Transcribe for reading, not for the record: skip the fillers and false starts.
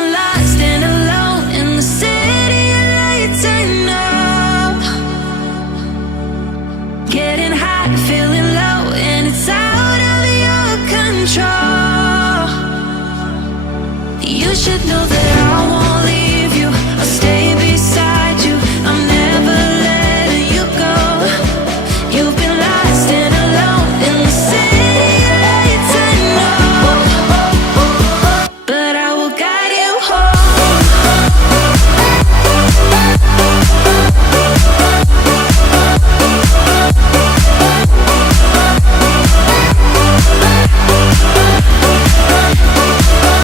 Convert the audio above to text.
feeling lost and alone in the city of lights. I know, getting high, feeling low, and it's out of your control. You should know that I won't leave you. I'll stay